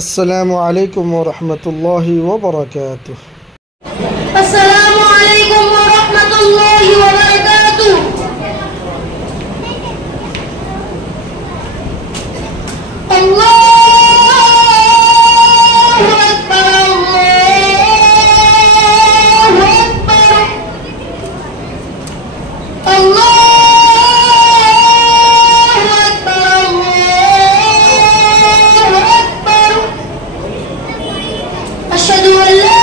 अस्सलामु अलैकुम वरहमतुल्लाहि वबरकातुह। अस्सलामु अलैकुम वरहमतुल्लाहि वबरकातुह। अल्लाहु अकबर, अल्लाहु अकबर, अल्लाहु अकबर, अल्लाहु अकबर। अशहदु अन ला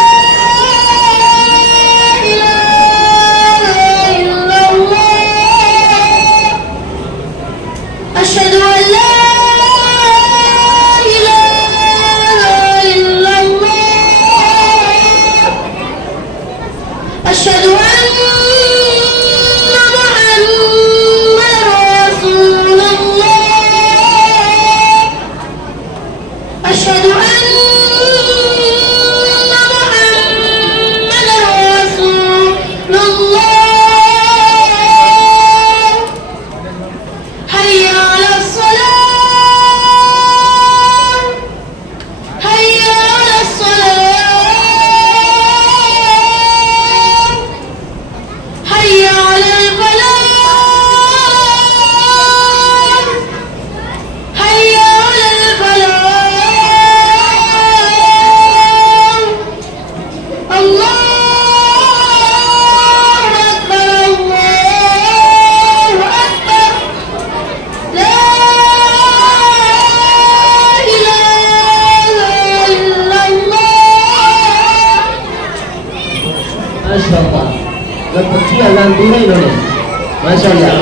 أشهد أن لا إله إلا الله أشهد أن محمدا رسول الله أشهد أن محمدا رسول الله حي على الصلاة حي على الصلاة حي على الفلاح حي على الفلاح الله أكبر الله أكبر لا إله إلا الله. Masya Allah. Berpergian dan tunai dulu. Masya Allah.